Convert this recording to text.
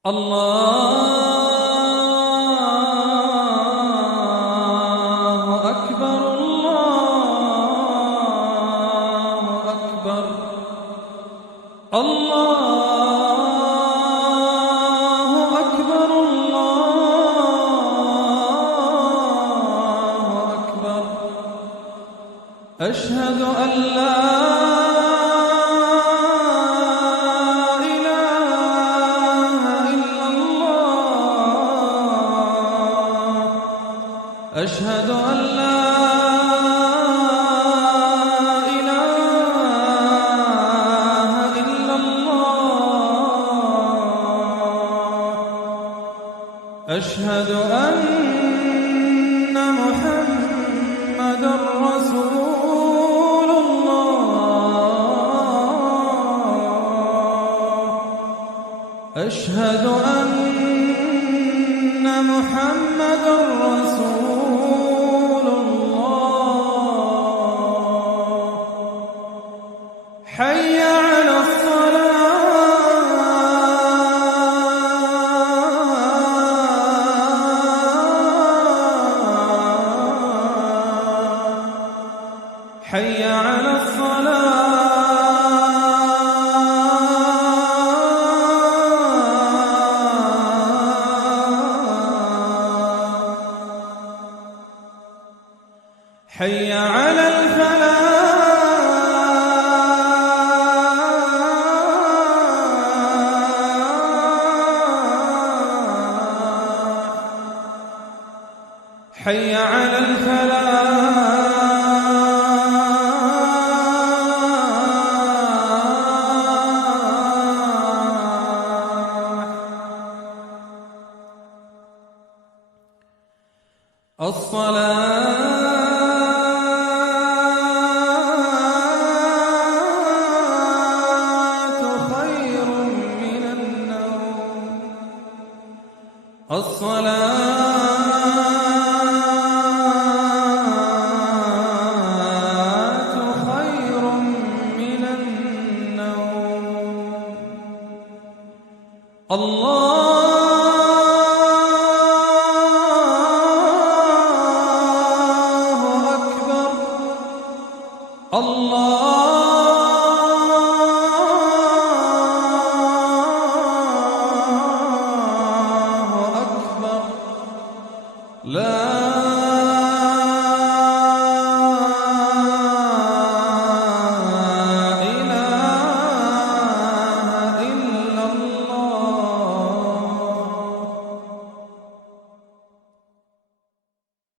الله أكبر الله أكبر الله أكبر الله أكبر أشهد أن لا أشهد أن لا إله إلا الله أشهد أن محمدًا رسول الله أشهد أن محمدًا رسول حي على الصلاة حي على الصلاة حي على الفلاح حي على الفلاح الصلاة خير من النوم الصلاة خير من النوم الله